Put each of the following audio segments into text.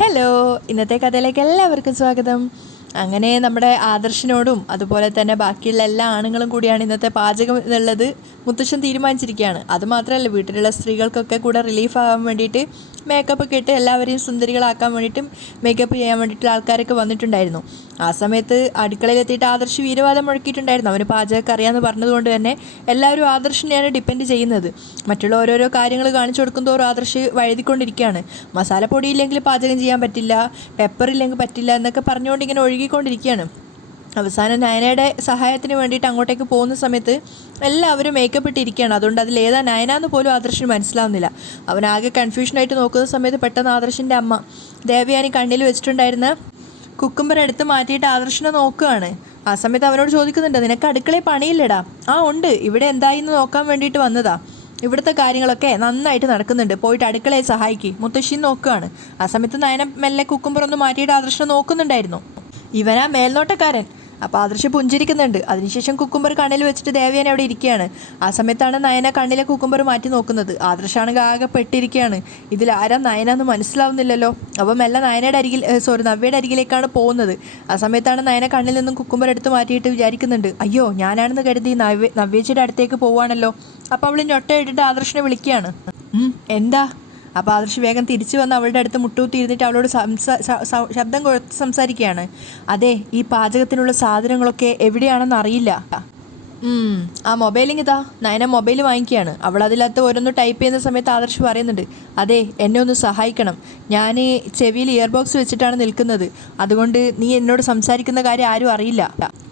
Hello, ഇന്നത്തെ കഥയിലേക്ക് എല്ലാവർക്കും സ്വാഗതം. അങ്ങനെ നമ്മുടെ ആദർശിനോടും അതുപോലെ തന്നെ ബാക്കിയുള്ള എല്ലാ ആണുങ്ങളും കൂടിയാണ് ഇന്നത്തെ പാചകം എന്നുള്ളത് മുത്തശ്ശൻ തീരുമാനിച്ചിരിക്കുകയാണ്. അതുമാത്രമല്ല, വീട്ടിലുള്ള സ്ത്രീകൾക്കൊക്കെ കൂടെ റിലീഫ് ആകാൻ വേണ്ടിയിട്ട് മേക്കപ്പ് ഒക്കെ ഇട്ട് എല്ലാവരെയും സുന്ദരികളാക്കാൻ വേണ്ടിയിട്ടും മേക്കപ്പ് ചെയ്യാൻ വേണ്ടിയിട്ടുള്ള ആൾക്കാരൊക്കെ വന്നിട്ടുണ്ടായിരുന്നു. ആ സമയത്ത് അടുക്കളയിലെത്തിയിട്ട് ആദർശ് വീരവാദം മുഴക്കിയിട്ടുണ്ടായിരുന്നു. അവന് പാചകമൊക്കെ അറിയാമെന്ന് പറഞ്ഞതുകൊണ്ട് തന്നെ എല്ലാവരും ആദർശിനെയാണ് ഡിപ്പെൻഡ് ചെയ്യുന്നത്. മറ്റുള്ള ഓരോരോ കാര്യങ്ങൾ കാണിച്ചു കൊടുക്കുന്തോറും ആദർശ് വഴുതിക്കൊണ്ടിരിക്കുകയാണ്. മസാലപ്പൊടി ഇല്ലെങ്കിൽ പാചകം ചെയ്യാൻ പറ്റില്ല, പെപ്പർ ഇല്ലെങ്കിൽ പറ്റില്ല എന്നൊക്കെ പറഞ്ഞുകൊണ്ട് ഇങ്ങനെ ഒഴുകിക്കൊണ്ടിരിക്കുകയാണ്. അവസാനം നയനയുടെ സഹായത്തിന് വേണ്ടിയിട്ട് അങ്ങോട്ടേക്ക് പോകുന്ന സമയത്ത് എല്ലാവരും മേക്കപ്പ് ഇട്ടിരിക്കുകയാണ്. അതുകൊണ്ട് അതിലേതാ നയനാന്ന് പോലും ആദർശിന് മനസ്സിലാവുന്നില്ല. അവനാകെ കൺഫ്യൂഷനായിട്ട് നോക്കുന്ന സമയത്ത് പെട്ടെന്ന് ആദർശിൻ്റെ അമ്മ ദേവയാനി കണ്ണിൽ വെച്ചിട്ടുണ്ടായിരുന്ന കുക്കുംബർ എടുത്ത് മാറ്റിയിട്ട് ആദർശിനെ നോക്കുകയാണ്. ആ സമയത്ത് അവനോട് ചോദിക്കുന്നുണ്ട്, നിനക്ക് അടുക്കളയിൽ പണിയില്ലടാ? ആ ഉണ്ട്, ഇവിടെ എന്തായിന്ന് നോക്കാൻ വേണ്ടിയിട്ട് വന്നതാ. ഇവിടുത്തെ കാര്യങ്ങളൊക്കെ നന്നായിട്ട് നടക്കുന്നുണ്ട്, പോയിട്ട് അടുക്കളയെ സഹായിക്കും, മുത്തശ്ശി നോക്കുകയാണ്. ആ സമയത്ത് നയന മെല്ലെ കുക്കുംബർ ഒന്ന് മാറ്റിയിട്ട് ആദർശിനെ നോക്കുന്നുണ്ടായിരുന്നു. ഇവനാ മേൽനോട്ടക്കാരൻ. അപ്പോൾ ആദർശ് പുഞ്ചിരിക്കുന്നുണ്ട്. അതിനുശേഷം കുക്കുംബർ കണ്ണിൽ വെച്ചിട്ട് ദേവയാനി അവിടെ ഇരിക്കുകയാണ്. ആ സമയത്താണ് നയന കണ്ണിലെ കുക്കുംബർ മാറ്റി നോക്കുന്നത്. ആദർശാണെങ്കിൽ ആകെ പെട്ടിരിക്കുകയാണ്. ഇതിൽ ആരാ നയനാന്ന് മനസ്സിലാവുന്നില്ലല്ലോ. അപ്പം മെല്ലെ നവ്യയുടെ അരികിലേക്കാണ് പോകുന്നത്. ആ സമയത്താണ് നയന കണ്ണിൽ നിന്നും കുക്കുംബർ എടുത്ത് മാറ്റിയിട്ട് വിചാരിക്കുന്നുണ്ട്, അയ്യോ ഞാനാണെന്ന് കരുതി നവ്യേച്ചിയുടെ അടുത്തേക്ക് പോവാണല്ലോ. അപ്പോൾ അവൾ ഞൊട്ടയിട്ടിട്ട് ആദർശിനെ വിളിക്കുകയാണ്. എന്താ? അപ്പോൾ ആദർശ് വേഗം തിരിച്ചു വന്ന് അവളുടെ അടുത്ത് മുട്ടുകുത്തിയിരുന്നിട്ട് അവളോട് ശബ്ദം കൊടുത്ത് സംസാരിക്കുകയാണ്. അതെ, ഈ പാചകത്തിനുള്ള സാധനങ്ങളൊക്കെ എവിടെയാണെന്ന് അറിയില്ല. ആ മൊബൈലിങ് ഇതാ. നയന മൊബൈൽ വാങ്ങിക്കുകയാണ്. അവൾ അതിനകത്ത് ഓരോന്ന് ടൈപ്പ് ചെയ്യുന്ന സമയത്ത് ആദർശ് പറയുന്നുണ്ട്, അതെ എന്നെ ഒന്ന് സഹായിക്കണം, ഞാൻ ചെവിയിൽ ഇയർബോക്സ് വെച്ചിട്ടാണ് നിൽക്കുന്നത്, അതുകൊണ്ട് നീ എന്നോട് സംസാരിക്കുന്ന കാര്യം ആരും അറിയില്ല.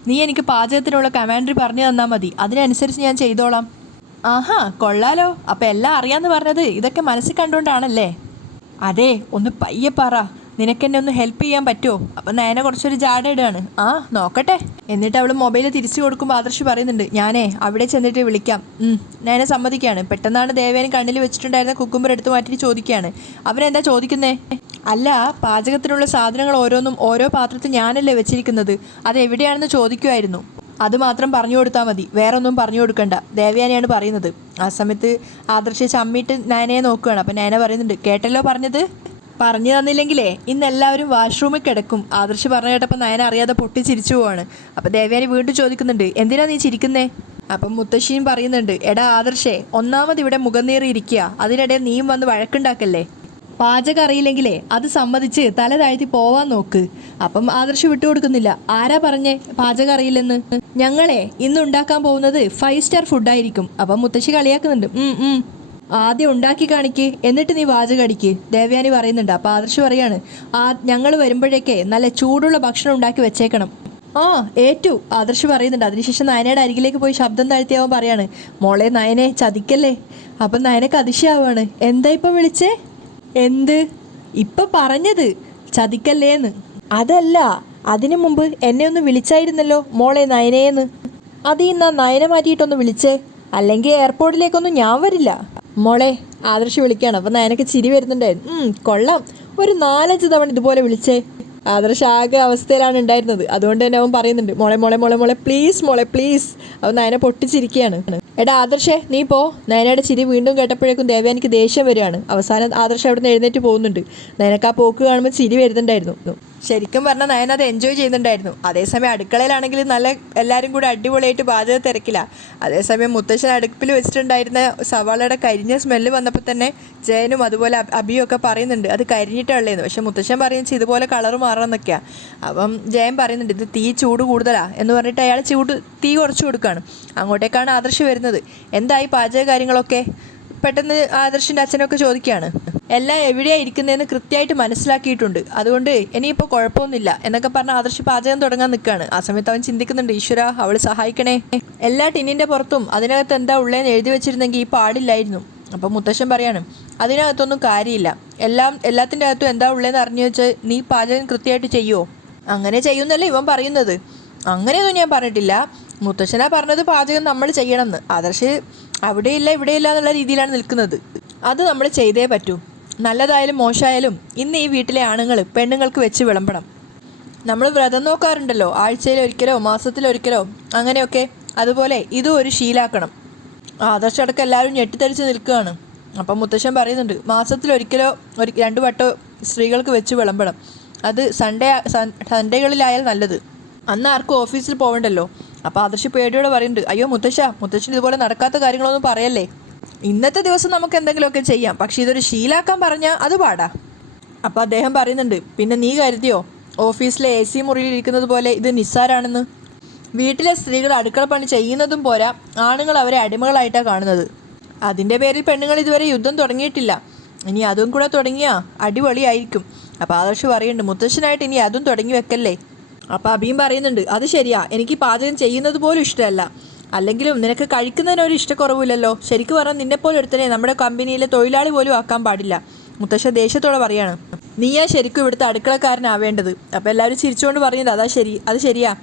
നീ എനിക്ക് പാചകത്തിനുള്ള കമാൻഡറി പറഞ്ഞു തന്നാൽ മതി, അതിനനുസരിച്ച് ഞാൻ ചെയ്തോളാം. ആഹാ, കൊള്ളാലോ. അപ്പം എല്ലാം അറിയാമെന്ന് പറഞ്ഞത് ഇതൊക്കെ മനസ്സിൽ കണ്ടുകൊണ്ടാണല്ലേ? അതെ, ഒന്ന് പയ്യെ പറ, നിനക്കെന്നെ ഒന്ന് ഹെൽപ്പ് ചെയ്യാൻ പറ്റുമോ? അപ്പം നയന കുറച്ചൊരു ജാട ഇടുകയാണ്. ആ നോക്കട്ടെ. എന്നിട്ട് അവൾ മൊബൈൽ തിരിച്ചു കൊടുക്കുമ്പോൾ ആദർശ് പറയുന്നുണ്ട്, ഞാനേ അവിടെ ചെന്നിട്ട് വിളിക്കാം. നയന സമ്മതിക്കുകയാണ്. പെട്ടെന്നാണ് ദേവേനും കണ്ണിൽ വെച്ചിട്ടുണ്ടായിരുന്ന കുക്കുംബർ എടുത്ത് മാറ്റിയിട്ട് ചോദിക്കുകയാണ്, അവരെന്താ ചോദിക്കുന്നേ? അല്ല, പാചകത്തിനുള്ള സാധനങ്ങൾ ഓരോന്നും ഓരോ പാത്രത്തിൽ ഞാനല്ലേ വെച്ചിരിക്കുന്നത്, അതെവിടെയാണെന്ന് ചോദിക്കുമായിരുന്നു. അത് മാത്രം പറഞ്ഞു കൊടുത്താൽ മതി, വേറെ ഒന്നും പറഞ്ഞു കൊടുക്കണ്ട, ദേവയാനിയാണ് പറയുന്നത്. ആ സമയത്ത് ആദർശ് ചമ്മിയിട്ട് നയനയെ നോക്കുകയാണ്. അപ്പം നയന പറയുന്നുണ്ട്, കേട്ടല്ലോ പറഞ്ഞത്, പറഞ്ഞു തന്നില്ലെങ്കിലേ ഇന്ന് എല്ലാവരും വാഷ്റൂമിൽ കിടക്കും. ആദർശ് പറഞ്ഞു കേട്ടപ്പോൾ നയന അറിയാതെ പൊട്ടിച്ചിരിച്ചു പോവാണ്. അപ്പോൾ ദേവയാനി വീണ്ടും ചോദിക്കുന്നുണ്ട്, എന്തിനാ നീ ചിരിക്കുന്നേ? അപ്പം മുത്തശ്ശിയും പറയുന്നുണ്ട്, എടാ ആദർശേ, ഒന്നാമത് ഇവിടെ മുഖം ഇരിക്കുക, അതിനിടെ നീയും വന്ന് വഴക്കുണ്ടാക്കല്ലേ. പാചകം അറിയില്ലെങ്കിലേ അത് സമ്മതിച്ച് തല താഴ്ത്തി പോവാൻ നോക്ക്. അപ്പം ആദർശ് വിട്ടുകൊടുക്കുന്നില്ല. ആരാ പറഞ്ഞേ പാചകം അറിയില്ലെന്ന്? ഞങ്ങളെ ഇന്ന് ഉണ്ടാക്കാൻ പോകുന്നത് 5 സ്റ്റാർ ഫുഡായിരിക്കും. അപ്പം മുത്തശ്ശി കളിയാക്കുന്നുണ്ട്. ആദ്യം ഉണ്ടാക്കി കാണിക്ക്, എന്നിട്ട് നീ പാചകം അടിക്ക്, ദേവയാനി പറയുന്നുണ്ട്. അപ്പം ആദർശ് പറയാണ്, ഞങ്ങൾ വരുമ്പോഴേക്കേ നല്ല ചൂടുള്ള ഭക്ഷണം ഉണ്ടാക്കി വെച്ചേക്കണം. ആ ഏറ്റു, ആദർശ് പറയുന്നുണ്ട്. അതിനുശേഷം നയനയുടെ അരികിലേക്ക് പോയി ശബ്ദം താഴ്ത്തിയാവൻ പറയാണ്, മോളെ നയനെ ചതിക്കല്ലേ. അപ്പം നയനക്ക് അതിശയാവാണ്. എന്താ ഇപ്പം വിളിച്ചേ? എന്ത്? ഇപ്പം പറഞ്ഞത് ചതിക്കല്ലേന്ന്. അതല്ല, അതിനു മുമ്പ് എന്നെ ഒന്ന് വിളിച്ചായിരുന്നല്ലോ മോളെ നയനേന്ന്. അത് ഇന്നാ നയന മാറ്റിയിട്ടൊന്ന് വിളിച്ചേ, അല്ലെങ്കിൽ എയർപോർട്ടിലേക്കൊന്നും ഞാൻ വരില്ല. മോളെ ആദർശ് വിളിക്കുകയാണ്. അപ്പം നയനക്ക് ചിരി വരുന്നുണ്ടായിരുന്നു. കൊള്ളാം, ഒരു 4-5 തവണ ഇതുപോലെ വിളിച്ചേ. ആദർശ് ആകെ അവസ്ഥയിലാണ് ഉണ്ടായിരുന്നത്. അതുകൊണ്ട് തന്നെ അവൻ പറയുന്നുണ്ട്, മോളെ മോളെ മോളെ മോളെ പ്ലീസ്, മോളെ പ്ലീസ്. അവൻ നയനെ പൊട്ടിച്ചിരിക്കുകയാണ്. എടാ ആദർശേ, നീ പോ. നയനയുടെ ചിരി വീണ്ടും കേട്ടപ്പോഴേക്കും ദേവയാനിക്ക് ദേഷ്യം വരികയാണ്. അവസാനം ആദർശ് അവിടെ നിന്ന് എഴുന്നേറ്റ് പോകുന്നുണ്ട്. നയനക്ക് ആ പോക്ക് കാണുമ്പോൾ ചിരി വരുന്നുണ്ടായിരുന്നു. ശരിക്കും പറഞ്ഞാൽ നയന അത് എൻജോയ് ചെയ്യുന്നുണ്ടായിരുന്നു. അതേസമയം അടുക്കളയിലാണെങ്കിൽ നല്ല എല്ലാവരും കൂടി അടിപൊളിയായിട്ട് പാചക തിരക്കില്ല. അതേസമയം മുത്തശ്ശൻ അടുപ്പിൽ വെച്ചിട്ടുണ്ടായിരുന്ന സവാളയുടെ കരിഞ്ഞ സ്മെല്ല് വന്നപ്പോൾ തന്നെ ജയനും അതുപോലെ അബിയും ഒക്കെ പറയുന്നുണ്ട്, അത് കരിഞ്ഞിട്ടുള്ളതെന്ന്. പക്ഷെ മുത്തശ്ശൻ പറയുന്നത് ഇതുപോലെ കളർ മാറണമെന്നൊക്കെയാണ്. അപ്പം ജയൻ പറയുന്നുണ്ട്, ഇത് തീ ചൂട് കൂടുതലാണ് എന്ന് പറഞ്ഞിട്ട് അയാൾ തീ കുറച്ച് കൊടുക്കുകയാണ്. അങ്ങോട്ടേക്കാണ് ആദർശ് വരുന്നത്. എന്തായി പാചക കാര്യങ്ങളൊക്കെ? പെട്ടെന്ന് ആദർശിൻ്റെ അച്ഛനൊക്കെ ചോദിക്കുകയാണ്. എല്ലാം എവിടെയാണ് ഇരിക്കുന്നതെന്ന് കൃത്യമായിട്ട് മനസ്സിലാക്കിയിട്ടുണ്ട്, അതുകൊണ്ട് ഇനിയിപ്പോൾ കുഴപ്പമൊന്നുമില്ല എന്നൊക്കെ പറഞ്ഞ് ആദർശ് പാചകം തുടങ്ങാൻ നിൽക്കുകയാണ്. ആ സമയത്ത് അവൻ ചിന്തിക്കുന്നുണ്ട്, ഈശ്വര അവൾ സഹായിക്കണേ, എല്ലാ ടിന്നിൻ്റെ പുറത്തും അതിനകത്ത് എന്താ ഉള്ളതെന്ന് എഴുതി വെച്ചിരുന്നെങ്കിൽ ഈ പാടില്ലായിരുന്നു. അപ്പം മുത്തശ്ശൻ പറയാണ്, അതിനകത്തൊന്നും കാര്യമില്ല, എല്ലാത്തിൻ്റെ അകത്തും എന്താ ഉള്ളതെന്ന് അറിഞ്ഞു വെച്ചാൽ നീ പാചകം കൃത്യമായിട്ട് ചെയ്യുമോ? അങ്ങനെ ചെയ്യുന്നല്ലേ ഇവൻ പറയുന്നത്. അങ്ങനെയൊന്നും ഞാൻ പറഞ്ഞിട്ടില്ല, മുത്തശ്ശനാ പറഞ്ഞത് പാചകം നമ്മൾ ചെയ്യണമെന്ന്. ആദർശ് അവിടെയില്ല ഇവിടെയില്ല എന്നുള്ള രീതിയിലാണ് നിൽക്കുന്നത്. അത് നമ്മൾ ചെയ്തേ പറ്റൂ. നല്ലതായാലും മോശമായാലും ഇന്ന് ഈ വീട്ടിലെ ആണുങ്ങൾ പെണ്ണുങ്ങൾക്ക് വെച്ച് വിളമ്പണം. നമ്മൾ വ്രതം നോക്കാറുണ്ടല്ലോ, ആഴ്ചയിലൊരിക്കലോ മാസത്തിലൊരിക്കലോ അങ്ങനെയൊക്കെ, അതുപോലെ ഇതും ഒരു ശീലാക്കണം. ആദർശടക്കം എല്ലാവരും ഞെട്ടിത്തരിച്ച് നിൽക്കുകയാണ്. അപ്പം മുത്തശ്ശൻ പറയുന്നുണ്ട്, മാസത്തിലൊരിക്കലോ 2 വട്ടോ സ്ത്രീകൾക്ക് വെച്ച് വിളമ്പണം. അത് സൺഡേകളിലായാൽ നല്ലത്. അന്ന് ആർക്കും ഓഫീസിൽ പോകണ്ടല്ലോ. അപ്പോൾ ആദർശ് പേടിയോടെ പറയുന്നുണ്ട്, അയ്യോ മുത്തശ്ശൻ ഇതുപോലെ നടക്കാത്ത കാര്യങ്ങളൊന്നും പറയല്ലേ. ഇന്നത്തെ ദിവസം നമുക്ക് എന്തെങ്കിലുമൊക്കെ ചെയ്യാം, പക്ഷേ ഇതൊരു ശീലാക്കാൻ പറഞ്ഞാൽ അത് പാടാ. അപ്പോൾ അദ്ദേഹം പറയുന്നുണ്ട്, പിന്നെ നീ കരുതിയോ ഓഫീസിലെ AC മുറിയിൽ ഇരിക്കുന്നത് പോലെ ഇത് നിസ്സാരാണെന്ന്? വീട്ടിലെ സ്ത്രീകൾ അടുക്കള പണി ചെയ്യുന്നതും പോരാ, ആണുങ്ങൾ അവരെ അടിമകളായിട്ടാണ് കാണുന്നത്. അതിൻ്റെ പേരിൽ പെണ്ണുങ്ങൾ ഇതുവരെ യുദ്ധം തുടങ്ങിയിട്ടില്ല. ഇനി അതും കൂടെ തുടങ്ങിയാൽ അടിപൊളിയായിരിക്കും. അപ്പോൾ ആദർശ് പറയുന്നുണ്ട്, മുത്തശ്ശനായിട്ട് ഇനി അതും തുടങ്ങി വെക്കല്ലേ. അപ്പോൾ അഭിയും പറയുന്നുണ്ട്, അത് ശരിയാ, എനിക്ക് പാചകം ചെയ്യുന്നത് പോലും ഇഷ്ടമല്ല. അല്ലെങ്കിലും നിനക്ക് കഴിക്കുന്നതിനൊരു ഇഷ്ടക്കുറവില്ലല്ലോ. ശരിക്കും പറഞ്ഞാൽ നിന്നെപ്പോലെ ഒരുത്തനെ നമ്മുടെ കമ്പനിയിലെ തൊഴിലാളി പോലും ആക്കാൻ പാടില്ല. മുത്തശ്ശൻ ദേഷ്യത്തോടെ പറയാണ്, നീയാ ശരിക്കും ഇവിടുത്തെ അടുക്കളക്കാരനാവേണ്ടത്. അപ്പോൾ എല്ലാവരും ചിരിച്ചുകൊണ്ട് പറയുന്നുണ്ട്, അത് ശരിയാ.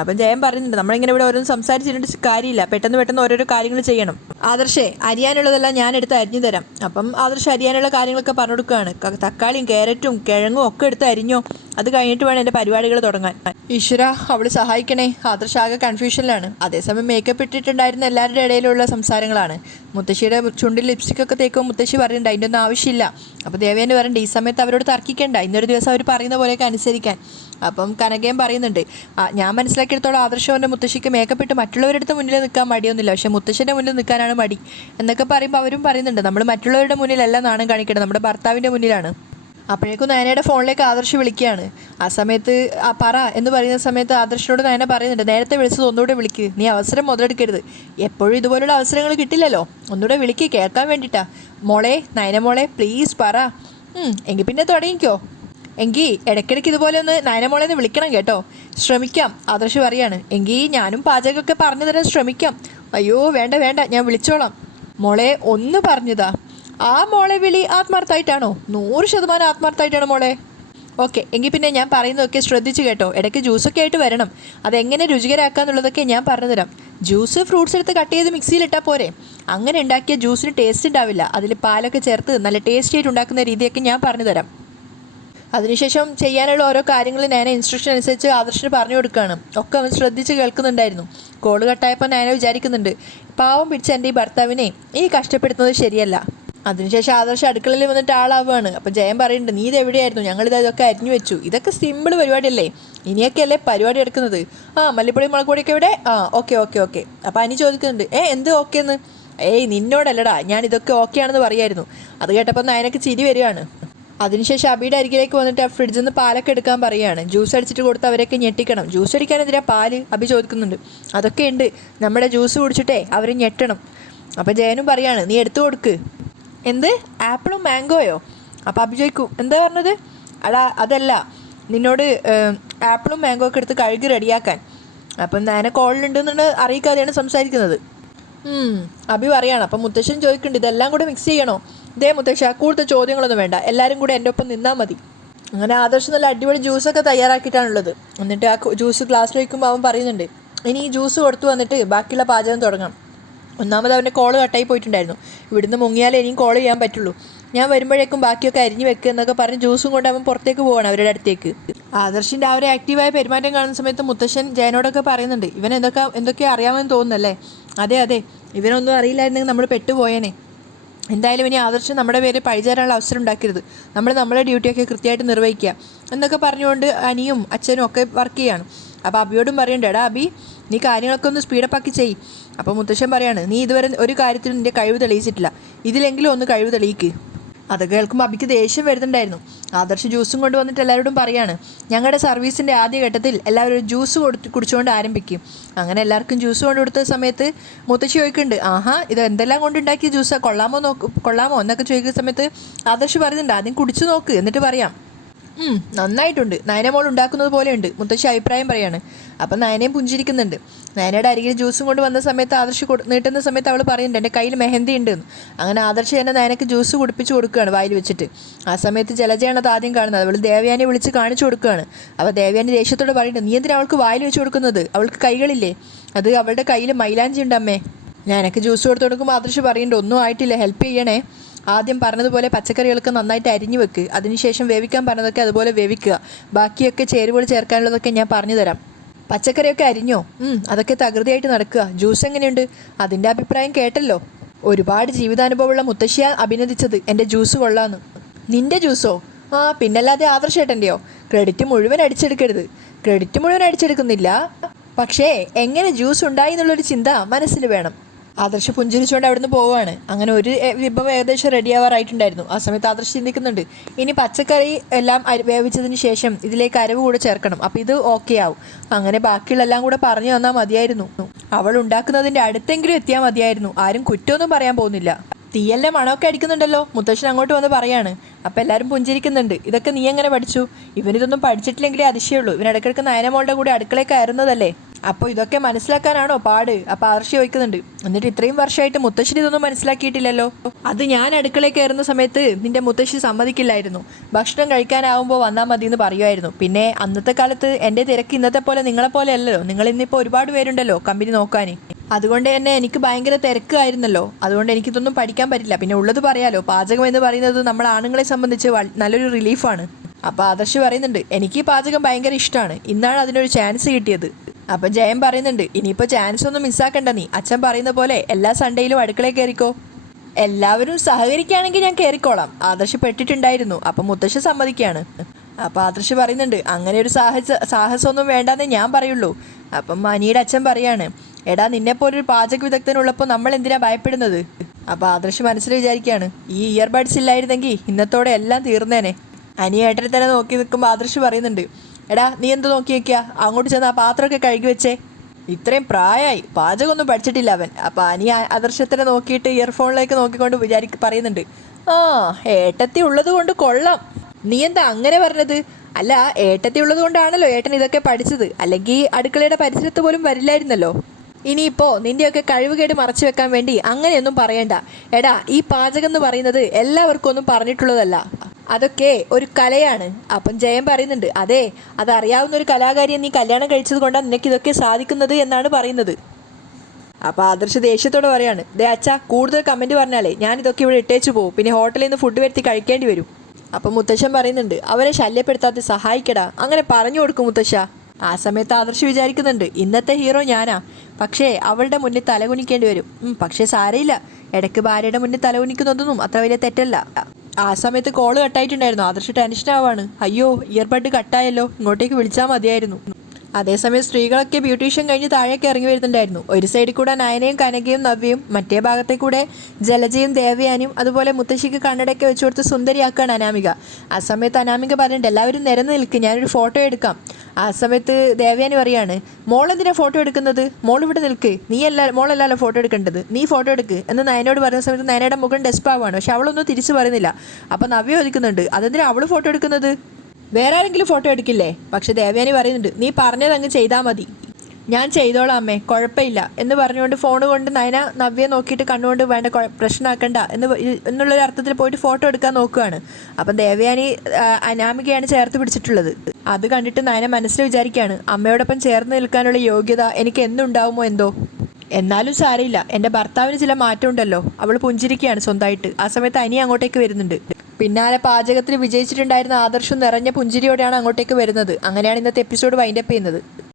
അപ്പം ജയൻ പറയുന്നുണ്ട്, നമ്മളിങ്ങനെ ഇവിടെ ഓരോന്ന് സംസാരിച്ചിട്ട് കാര്യമില്ല, പെട്ടെന്ന് ഓരോരോ കാര്യങ്ങൾ ചെയ്യണം. ആദർശേ, അരിയാനുള്ളതെല്ലാം ഞാൻ എടുത്ത് അരിഞ്ഞു തരാം. അപ്പം ആദർശ് അരിയാനുള്ള കാര്യങ്ങളൊക്കെ പറഞ്ഞു കൊടുക്കുകയാണ്. തക്കാളിയും ക്യാരറ്റും കിഴങ്ങും ഒക്കെ എടുത്ത് അരിഞ്ഞോ, അത് കഴിഞ്ഞിട്ട് വേണം എൻ്റെ പരിപാടികൾ തുടങ്ങാൻ. ഈശ്വര, അവൾ സഹായിക്കണേ. ആദർശ് ആകെ കൺഫ്യൂഷനിലാണ്. അതേസമയം മേക്കപ്പ് ഇട്ടിട്ടുണ്ടായിരുന്ന എല്ലാവരുടെ ഇടയിലുള്ള സംസാരങ്ങളാണ്. മുത്തശ്ശിയുടെ ചുണ്ടിൽ ലിപ്സ്റ്റിക്കൊക്കെ തേക്കുമ്പോൾ മുത്തശ്ശി പറയുന്നുണ്ട്, അതിൻ്റെ ഒന്നും ആവശ്യമില്ല. അപ്പോൾ ദേവേൻ്റെ പറയണ്ട, ഈ സമയത്ത് അവരോട് തർക്കിക്കേണ്ട, ഇന്നൊരു ദിവസം അവർ പറയുന്ന പോലെയൊക്കെ അനുസരിക്കാൻ. അപ്പം കനകയും പറയുന്നുണ്ട്, ഞാൻ മനസ്സിലാക്കിയെടുത്തോളം ആദർശവൻ്റെ മുത്തശ്ശിക്ക് മേക്കപ്പ് ഇട്ട് മറ്റുള്ളവരുടെ മുന്നിൽ നിൽക്കാൻ മടിയൊന്നുമില്ല, പക്ഷേ മുത്തശ്ശൻ്റെ മുന്നിൽ നിൽക്കാനാണ് മടി എന്നൊക്കെ പറയുമ്പോൾ അവരും പറയുന്നുണ്ട്, നമ്മൾ മറ്റുള്ളവരുടെ മുന്നിലല്ല നാണം കാണിക്കണം, നമ്മുടെ ഭർത്താവിൻ്റെ മുന്നിലാണ്. അപ്പോഴേക്കും നയനയുടെ ഫോണിലേക്ക് ആദർശ് വിളിക്കുകയാണ്. ആ സമയത്ത് പറ എന്ന് പറയുന്ന സമയത്ത് ആദർശിനോട് നയന പറയുന്നുണ്ട്, നേരത്തെ വിളിച്ചത് ഒന്നുകൂടെ വിളിക്ക്, നീ അവസരം മുതലെടുക്കരുത്. എപ്പോഴും ഇതുപോലുള്ള അവസരങ്ങൾ കിട്ടില്ലല്ലോ, ഒന്നുകൂടെ വിളിക്ക്, കേൾക്കാൻ വേണ്ടിയിട്ടാ. നയന മോളെ പ്ലീസ് പറ. എങ്കിൽ പിന്നെ തുടങ്ങിക്കോ. എങ്കിൽ ഇടയ്ക്കിടയ്ക്ക് ഇതുപോലെ ഒന്ന് നയനമോളെ ഒന്ന് വിളിക്കണം കേട്ടോ. ശ്രമിക്കാം, ആദർശ് പറയാണ്. എങ്കിൽ ഞാനും പാചകമൊക്കെ പറഞ്ഞു തരാൻ ശ്രമിക്കാം. അയ്യോ വേണ്ട, ഞാൻ വിളിച്ചോളാം. മോളെ ഒന്ന് പറഞ്ഞതാ. ആ മോളെ വിളി ആത്മാർത്ഥമായിട്ടാണോ? 100% ആത്മാർത്ഥമായിട്ടാണ് മോളെ. ഓക്കെ, എങ്കിൽ പിന്നെ ഞാൻ പറയുന്നതൊക്കെ ശ്രദ്ധിച്ച് കേട്ടോ. ഇടയ്ക്ക് ജ്യൂസൊക്കെ ആയിട്ട് വരണം. അതെങ്ങനെ രുചികരാക്കാന്നുള്ളതൊക്കെ ഞാൻ പറഞ്ഞുതരാം. ജ്യൂസ് ഫ്രൂട്ട്സ് എടുത്ത് കട്ട് ചെയ്ത് മിക്സിയിലിട്ടാൽ പോരെ. അങ്ങനെ ഉണ്ടാക്കിയ ജ്യൂസിന് ടേസ്റ്റ് ഉണ്ടാവില്ല. അതിൽ പാലൊക്കെ ചേർത്ത് നല്ല ടേസ്റ്റി ആയിട്ട് ഉണ്ടാക്കുന്ന രീതിയൊക്കെ ഞാൻ പറഞ്ഞു തരാം. അതിനുശേഷം ചെയ്യാനുള്ള ഓരോ കാര്യങ്ങൾ ഞാൻ ഇൻസ്ട്രക്ഷൻ അനുസരിച്ച് ആദർശിന് പറഞ്ഞു കൊടുക്കുകയാണ്. ഒക്കെ അവൻ ശ്രദ്ധിച്ച് കേൾക്കുന്നുണ്ടായിരുന്നു. കോള് കട്ടായപ്പോൾ ഞാൻ വിചാരിക്കുന്നുണ്ട്, പാവം പിടിച്ച എൻ്റെ ഈ ഭർത്താവിനെ ഇനി കഷ്ടപ്പെടുത്തുന്നത് ശരിയല്ല. അതിനുശേഷം ആദർശ് അടുക്കളയിൽ വന്നിട്ട് ആളാവുകയാണ്. അപ്പോൾ ജയൻ പറയുന്നുണ്ട്, നീ ഇത് എവിടെയായിരുന്നു? ഞങ്ങളിതൊക്കെ അരിഞ്ഞു വെച്ചു. ഇതൊക്കെ സിമ്പിൾ പരിപാടിയല്ലേ, ഇനിയൊക്കെയല്ലേ പരിപാടി എടുക്കുന്നത്. മല്ലിപ്പൊടി മുളക് പൊടിയൊക്കെ എവിടെ? ഓക്കെ. അപ്പോൾ അനി ചോദിക്കുന്നുണ്ട്, എന്ത് ഓക്കെ എന്ന്? നിന്നോടല്ലടാ, ഞാൻ ഇതൊക്കെ ഓക്കെ ആണെന്ന് പറയായിരുന്നു. അത് കേട്ടപ്പോൾ നയനക്ക് ചിരി വരികയാണ്. അതിനുശേഷം അബിയുടെ അരികിലേക്ക് വന്നിട്ട് ആ ഫ്രിഡ്ജിൽ നിന്ന് പാലൊക്കെ എടുക്കാൻ പറയുകയാണ്. ജ്യൂസ് അടിച്ചിട്ട് കൊടുത്ത് അവരൊക്കെ ഞെട്ടിക്കണം. ജ്യൂസ് അടിക്കാനെതിരെ പാല് അബി ചോദിക്കുന്നുണ്ട്. അതൊക്കെ ഉണ്ട്, നമ്മുടെ ജ്യൂസ് കുടിച്ചിട്ടേ അവർ ഞെട്ടണം. അപ്പോൾ ജയനും പറയാണ്, നീ എടുത്തു കൊടുക്ക്. എന്ത്, ആപ്പിളും മാംഗോയോ? അപ്പോൾ അബി ചോദിക്കും, എന്താ പറഞ്ഞത്? അതല്ല, നിന്നോട് ആപ്പിളും മാംഗോ ഒക്കെ എടുത്ത് കഴുകി റെഡിയാക്കാൻ. അപ്പം ഞാൻ കോളിലുണ്ടെന്ന് അറിയിക്കാതെയാണ് സംസാരിക്കുന്നത്. അബി പറയാണ്. അപ്പം മുത്തശ്ശൻ ചോദിക്കുന്നുണ്ട്, ഇതെല്ലാം കൂടെ മിക്സ് ചെയ്യണോ? ഇതേ മുത്തശ്ശ, കൂടുതൽ ചോദ്യങ്ങളൊന്നും വേണ്ട, എല്ലാവരും കൂടെ എൻ്റെ ഒപ്പം നിന്നാൽ മതി. അങ്ങനെ ആദർശ് നല്ല അടിപൊളി ജ്യൂസൊക്കെ തയ്യാറാക്കിയിട്ടാണുള്ളത്. എന്നിട്ട് ആ ജ്യൂസ് ഗ്ലാസ്സിൽ വയ്ക്കുമ്പോൾ അവൻ പറയുന്നുണ്ട്, ഇനി ഈ ജ്യൂസ് കൊടുത്തു വന്നിട്ട് ബാക്കിയുള്ള പാചകം തുടങ്ങാം. ഒന്നാമത് അവൻ്റെ കോള് കട്ടായി പോയിട്ടുണ്ടായിരുന്നു. ഇവിടുന്ന് മുങ്ങിയാലേ ഇനിയും കോൾ ചെയ്യാൻ പറ്റുള്ളൂ. ഞാൻ വരുമ്പോഴേക്കും ബാക്കിയൊക്കെ അരിഞ്ഞു വെക്കുക എന്നൊക്കെ പറഞ്ഞ് ജ്യൂസും കൊണ്ട് അവൻ പുറത്തേക്ക് പോവാണ് അവരുടെ അടുത്തേക്ക്. ആദർശിൻ്റെ ആ ഒരു ആക്റ്റീവായ പെരുമാറ്റം കാണുന്ന സമയത്ത് മുത്തശ്ശൻ ജയനോടൊക്കെ പറയുന്നുണ്ട്, ഇവൻ എന്തൊക്കെയോ അറിയാമെന്ന് തോന്നുന്നല്ലേ? അതെ, ഇവനൊന്നും അറിയില്ലായിരുന്നെങ്കിൽ നമ്മൾ പെട്ടുപോയേനെ. എന്തായാലും ഇനി ആദർശം നമ്മുടെ പേര് പഴിചേരാനുള്ള അവസരം ഉണ്ടാക്കരുത്. നമ്മുടെ ഡ്യൂട്ടിയൊക്കെ കൃത്യമായിട്ട് നിർവഹിക്കുക എന്നൊക്കെ പറഞ്ഞുകൊണ്ട് അനിയും അച്ഛനും ഒക്കെ വർക്ക് ചെയ്യാണ്. അപ്പോൾ അബിയോടും പറയണ്ട, എടാ അബി, നീ കാര്യങ്ങളൊക്കെ ഒന്ന് സ്പീഡപ്പാക്കി ചെയ്യ്. അപ്പോൾ മുത്തശ്ശൻ പറയാണ്, നീ ഇതുവരെ ഒരു കാര്യത്തിലും നിൻ്റെ കഴിവ് തെളിയിച്ചിട്ടില്ല, ഇതിലെങ്കിലും ഒന്ന് കഴിവ് തെളിയിക്ക്. അത് കേൾക്കുമ്പോൾ അബിക്ക് ദേഷ്യം വരുന്നുണ്ടായിരുന്നു. ആദർശ് ജ്യൂസും കൊണ്ട് വന്നിട്ട് എല്ലാവരോടും പറയാണ്, ഞങ്ങളുടെ സർവീസിൻ്റെ ആദ്യഘട്ടത്തിൽ എല്ലാവരും ജ്യൂസ് കുടിച്ചുകൊണ്ട് ആരംഭിക്കും. അങ്ങനെ എല്ലാവർക്കും ജ്യൂസ് കൊണ്ട് കൊടുത്ത സമയത്ത് മുത്തശ്ശി ചോദിക്കുന്നുണ്ട്, ഇത് എന്തെല്ലാം കൊണ്ടുണ്ടാക്കിയ ജ്യൂസാണ്, കൊള്ളാമോ എന്നൊക്കെ ചോദിക്കുന്ന സമയത്ത് ആദർശ് പറയുന്നുണ്ട്, ആദ്യം കുടിച്ചു നോക്ക് എന്നിട്ട് പറയാം. നന്നായിട്ടുണ്ട്, നയനമോൾ ഉണ്ടാക്കുന്നത് പോലെയുണ്ട്, മുത്തശ്ശി അഭിപ്രായം പറയാണ്. അപ്പം നയനയും പുഞ്ചിരിക്കുന്നുണ്ട്. നയനയുടെ അരികിൽ ജ്യൂസും കൊണ്ട് വന്ന സമയത്ത് ആദർശ് നീട്ടുന്ന സമയത്ത് അവൾ പറയുന്നുണ്ട്, എൻ്റെ കയ്യിൽ മെഹന്തി ഉണ്ട് എന്ന്. അങ്ങനെ ആദർശ് തന്നെ നയനക്ക് ജ്യൂസ് കുടിപ്പിച്ച് കൊടുക്കുകയാണ് വായിൽ വെച്ചിട്ട്. ആ സമയത്ത് ജലജയാണ് അത് ആദ്യം കാണുന്നത്. അവൾ ദേവയാനെ വിളിച്ച് കാണിച്ചു കൊടുക്കുകയാണ്. അപ്പോൾ ദേവയാനി ദേഷ്യത്തോട് പറയുന്നുണ്ട്, നീ എന്തിനാ അവൾക്ക് വായിൽ വെച്ച് കൊടുക്കുന്നത്? അവൾക്ക് കൈകളില്ലേ? അത് അവളുടെ കയ്യിൽ മൈലാഞ്ചി ഉണ്ട് അമ്മേ. ഞാനൊക്കെ ജ്യൂസ് കൊടുത്ത് കൊടുക്കുമ്പോൾ ആദർശ് പറയുന്നുണ്ട്, ഒന്നും ആയിട്ടില്ല, ഹെൽപ്പ് ചെയ്യണേ. ആദ്യം പറഞ്ഞതുപോലെ പച്ചക്കറികളൊക്കെ നന്നായിട്ട് അരിഞ്ഞു വെക്ക്, അതിനുശേഷം വേവിക്കാൻ പറഞ്ഞതൊക്കെ അതുപോലെ വേവിക്കുക, ബാക്കിയൊക്കെ ചേരുവകൾ ചേർക്കാനുള്ളതൊക്കെ ഞാൻ പറഞ്ഞു തരാം. പച്ചക്കറിയൊക്കെ അരിഞ്ഞോ? അതൊക്കെ തകൃതിയായിട്ട് നടക്കുക. ജ്യൂസ് എങ്ങനെയുണ്ട്? അതിൻ്റെ അഭിപ്രായം കേട്ടല്ലോ. ഒരുപാട് ജീവിതാനുഭവമുള്ള മുത്തശ്ശിയാ അഭിനന്ദിച്ചത് എൻ്റെ ജ്യൂസ് കൊള്ളാമെന്ന്. നിൻ്റെ ജ്യൂസോ? ആ പിന്നല്ലാതെ ആദർശേട്ടൻ്റെയോ? ക്രെഡിറ്റ് മുഴുവൻ അടിച്ചെടുക്കുന്നില്ല, പക്ഷേ എങ്ങനെ ജ്യൂസ് ഉണ്ടായി എന്നുള്ളൊരു ചിന്ത മനസ്സിൽ വേണം. ആദർശ് പുഞ്ചിരിച്ചുകൊണ്ട് അവിടുന്ന് പോവുകയാണ്. അങ്ങനെ ഒരു വിഭവം ഏകദേശം റെഡി ആവാറായിട്ടുണ്ടായിരുന്നു. ആ സമയത്ത് ആദർശ് ചിന്തിക്കുന്നുണ്ട്, ഇനി പച്ചക്കറി എല്ലാം വേവിച്ചതിന് ശേഷം ഇതിലേക്ക് അരവ് കൂടെ ചേർക്കണം, അപ്പം ഇത് ഓക്കെ ആവും. അങ്ങനെ ബാക്കിയുള്ളെല്ലാം കൂടെ പറഞ്ഞു തന്നാൽ മതിയായിരുന്നു. അവൾ ഉണ്ടാക്കുന്നതിൻ്റെ അടുത്തെങ്കിലും എത്തിയാൽ മതിയായിരുന്നു. ആരും കുറ്റമൊന്നും പറയാൻ പോകുന്നില്ല. തീയലിൻ്റെ മണമൊക്കെ അടിക്കുന്നുണ്ടല്ലോ, മുത്തശ്ശൻ അങ്ങോട്ട് വന്ന് പറയാണ്. അപ്പം എല്ലാവരും പുഞ്ചിരിക്കുന്നുണ്ട്. ഇതൊക്കെ നീ എങ്ങനെ പഠിച്ചു? ഇവനിതൊന്നും പഠിച്ചിട്ടില്ലെങ്കിലേ അതിശയുള്ളൂ. ഇവൻ ഇടയ്ക്കിടയ്ക്ക് നയനമോളുടെ കൂടെ അടുക്കളയിൽ കയറുന്നതല്ലേ, അപ്പോൾ ഇതൊക്കെ മനസ്സിലാക്കാനാണോ പാട്? അപ്പോൾ ആദർശ് ചോദിക്കുന്നുണ്ട്, എന്നിട്ട് ഇത്രയും വർഷമായിട്ട് മുത്തശ്ശി ഇതൊന്നും മനസ്സിലാക്കിയിട്ടില്ലല്ലോ? അത് ഞാൻ അടുക്കളയിൽ കയറുന്ന സമയത്ത് നിന്റെ മുത്തശ്ശി സമ്മതിക്കില്ലായിരുന്നു. ഭക്ഷണം കഴിക്കാനാവുമ്പോൾ വന്നാൽ മതി എന്ന് പറയുമായിരുന്നു. പിന്നെ അന്നത്തെ കാലത്ത് എൻ്റെ തിരക്ക് ഇന്നത്തെ പോലെ നിങ്ങളെപ്പോലെ അല്ലല്ലോ. നിങ്ങൾ ഇന്നിപ്പോൾ ഒരുപാട് പേരുണ്ടല്ലോ കമ്പനി നോക്കാൻ. അതുകൊണ്ട് തന്നെ എനിക്ക് ഭയങ്കര തിരക്കായിരുന്നല്ലോ. അതുകൊണ്ട് എനിക്കിതൊന്നും പഠിക്കാൻ പറ്റില്ല. പിന്നെ ഉള്ളത് പറയാലോ, പാചകം എന്ന് പറയുന്നത് നമ്മൾ ആണുങ്ങളെ സംബന്ധിച്ച് നല്ലൊരു റിലീഫാണ്. അപ്പോൾ ആദർശ് പറയുന്നുണ്ട്, എനിക്ക് ഈ പാചകം ഭയങ്കര ഇഷ്ടമാണ്. ഇന്നാണ് അതിനൊരു ചാൻസ് കിട്ടിയത്. അപ്പം ജയൻ പറയുന്നുണ്ട്, ഇനിയിപ്പോൾ ചാൻസ് ഒന്നും മിസ്സാക്കണ്ട നീ. അച്ഛൻ പറയുന്ന പോലെ എല്ലാ സൺഡേയിലും അടുക്കളയിൽ കയറിക്കോ. എല്ലാവരും സഹകരിക്കുകയാണെങ്കിൽ ഞാൻ കയറിക്കോളാം. ആദർശ് പെട്ടിട്ടുണ്ടായിരുന്നു. അപ്പം മുത്തശ്ശി സമ്മതിക്കുകയാണ്. അപ്പം ആദർശ് പറയുന്നുണ്ട്, അങ്ങനെ ഒരു സാഹസമൊന്നും വേണ്ടാന്നേ ഞാൻ പറയുള്ളൂ. അപ്പം മനിയുടെ അച്ഛൻ പറയാണ്, എടാ നിന്നെപ്പോലൊരു പാചക വിദഗ്ധനുള്ളപ്പോൾ നമ്മൾ എന്തിനാ ഭയപ്പെടുന്നത്? അപ്പോൾ ആദർശ് മനസ്സിൽ വിചാരിക്കുകയാണ്, ഈ ഇയർബഡ്സ് ഇല്ലായിരുന്നെങ്കിൽ ഇന്നത്തോടെ എല്ലാം തീർന്നേനെ. അനിയേട്ടനെ തന്നെ നോക്കി നിൽക്കുമ്പോൾ ആദർശ് പറയുന്നുണ്ട്, എടാ നീ എന്ത് നോക്കി വയ്ക്കുക, അങ്ങോട്ട് ചെന്ന് ആ പാത്രമൊക്കെ കഴുകി വെച്ചേ. ഇത്രയും പ്രായമായി പാചകമൊന്നും പഠിച്ചിട്ടില്ല അവൻ. അപ്പോൾ അനി ആദർശത്തിനെ നോക്കിയിട്ട് ഇയർഫോണിലേക്ക് നോക്കിക്കൊണ്ട് പറയുന്നുണ്ട്, ആ ഏട്ടത്തി ഉള്ളത് കൊണ്ട് കൊള്ളാം. നീ എന്താ അങ്ങനെ പറഞ്ഞത്? അല്ല, ഏട്ടത്തി ഉള്ളത് കൊണ്ടാണല്ലോ ഏട്ടൻ ഇതൊക്കെ പഠിച്ചത്, അല്ലെങ്കിൽ അടുക്കളയുടെ പരിസരത്ത് പോലും വരില്ലായിരുന്നല്ലോ. ഇനിയിപ്പോൾ നിൻ്റെയൊക്കെ കഴിവുകേട് മറച്ചു വെക്കാൻ വേണ്ടി അങ്ങനെയൊന്നും പറയണ്ട. എടാ ഈ പാചകം എന്ന് പറയുന്നത് എല്ലാവർക്കും ഒന്നും പറഞ്ഞിട്ടുള്ളതല്ല, അതൊക്കെ ഒരു കലയാണ്. അപ്പം ജയൻ പറയുന്നുണ്ട്, അതെ അതറിയാവുന്ന ഒരു കലാകാരിയെ നീ കല്യാണം കഴിച്ചത് കൊണ്ടാണ് നിനക്ക് ഇതൊക്കെ സാധിക്കുന്നത് എന്നാണ് പറയുന്നത്. അപ്പോൾ ആദർശ് ദേഷ്യത്തോടെ പറയാണ്, ദേ അച്ഛാ കൂടുതൽ കമൻറ്റ് പറഞ്ഞാലേ ഞാൻ ഇതൊക്കെ ഇവിടെ ഇട്ടേച്ചു പോകും, പിന്നെ ഹോട്ടലിൽ നിന്ന് ഫുഡ് വരുത്തി കഴിക്കേണ്ടി വരും. അപ്പം മുത്തശ്ശൻ പറയുന്നുണ്ട്, അവരെ ശല്യപ്പെടുത്താതെ സഹായിക്കടാ, അങ്ങനെ പറഞ്ഞു കൊടുക്കും മുത്തശ്ശ. ആ സമയത്ത് ആദർശ് വിചാരിക്കുന്നുണ്ട്, ഇന്നത്തെ ഹീറോ ഞാനാ, പക്ഷേ അവളുടെ മുന്നിൽ തലകുനിക്കേണ്ടി വരും. പക്ഷേ സാരയില്ല, ഇടയ്ക്ക് ഭാര്യയുടെ മുന്നിൽ തലകുനിക്കുന്നതൊന്നും അത്ര വലിയ തെറ്റല്ല. ആ സമയത്ത് കോള് കട്ടായിട്ടുണ്ടായിരുന്നു. ആദർശ് ടെൻഷനാവാണ്, അയ്യോ ഇയർബഡ് കട്ടായല്ലോ, ഇങ്ങോട്ടേക്ക് വിളിച്ചാൽ മതിയായിരുന്നു. അതേസമയം സ്ത്രീകളൊക്കെ ബ്യൂട്ടീഷ്യൻ കഴിഞ്ഞ് താഴേക്ക് ഇറങ്ങി വരുന്നുണ്ടായിരുന്നു. ഒരു സൈഡിൽ കൂടെ നയനയും കനകയും നവ്യയും, മറ്റേ ഭാഗത്തെ കൂടെ ജലജയും ദേവയാനിയും, അതുപോലെ മുത്തശ്ശിക്ക് കണ്ണടയൊക്കെ വെച്ചു കൊടുത്ത് സുന്ദരിയാക്കുകയാണ് അനാമിക. ആ സമയത്ത് അനാമിക പറഞ്ഞിട്ട് എല്ലാവരും നിരന്ന് നിൽക്കും, ഞാനൊരു ഫോട്ടോ എടുക്കാം. ആ സമയത്ത് ദേവയാനി പറയാണ്, മോളെന്തിനാ ഫോട്ടോ എടുക്കുന്നത്? മോളിവിടെ നിൽക്ക്, മോളല്ലല്ലോ ഫോട്ടോ എടുക്കേണ്ടത്, നീ ഫോട്ടോ എടുക്ക് എന്ന് നയനോട് പറയുന്ന സമയത്ത് നയനയുടെ മുഖം ഡെസ്പാവാണ്. പക്ഷെ അവളൊന്നും തിരിച്ചു പറയുന്നില്ല. അപ്പം നവ്യ ചോദിക്കുന്നുണ്ട്, അതെന്തിനാ അവൾ ഫോട്ടോ എടുക്കുന്നത്? വേറെ ആരെങ്കിലും ഫോട്ടോ എടുക്കില്ലേ? പക്ഷെ ദേവയാനി പറയുന്നുണ്ട്, നീ പറഞ്ഞത് അങ്ങ് ചെയ്താൽ മതി, ഞാൻ ചെയ്തോളാം അമ്മേ, കുഴപ്പമില്ല എന്ന് പറഞ്ഞുകൊണ്ട് ഫോൺ കൊണ്ട് നവ്യെ നോക്കിയിട്ട് കണ്ണുകൊണ്ട് വേണ്ട പ്രശ്നമാക്കണ്ട എന്നുള്ളൊരു അർത്ഥത്തിൽ പോയിട്ട് ഫോട്ടോ എടുക്കാൻ നോക്കുകയാണ്. അപ്പം ദേവയാനി അനാമികയാണ് ചേർത്ത് പിടിച്ചിട്ടുള്ളത്. അത് കണ്ടിട്ട് നയന മനസ്സിൽ വിചാരിക്കുകയാണ്, അമ്മയോടൊപ്പം ചേർന്ന് നിൽക്കാനുള്ള യോഗ്യത എനിക്ക് എന്നുണ്ടാവുമോ എന്തോ. എന്നാലും സാരമില്ല, എൻ്റെ ഭർത്താവിന് ചില മാറ്റമുണ്ടല്ലോ. അവൾ പുഞ്ചിരിക്കുകയാണ് സ്വന്തമായിട്ട്. ആ സമയത്ത് അനി അങ്ങോട്ടേക്ക് വരുന്നുണ്ട്. പിന്നാലെ പാചകത്തിൽ വിജയിച്ചിട്ടുണ്ടായിരുന്ന ആദർശം നിറഞ്ഞ പുഞ്ചിരിയോടെയാണ് അങ്ങോട്ടേക്ക് വരുന്നത്. അങ്ങനെയാണ് ഇന്നത്തെ എപ്പിസോഡ് വൈൻഡപ്പ് ചെയ്യുന്നത്.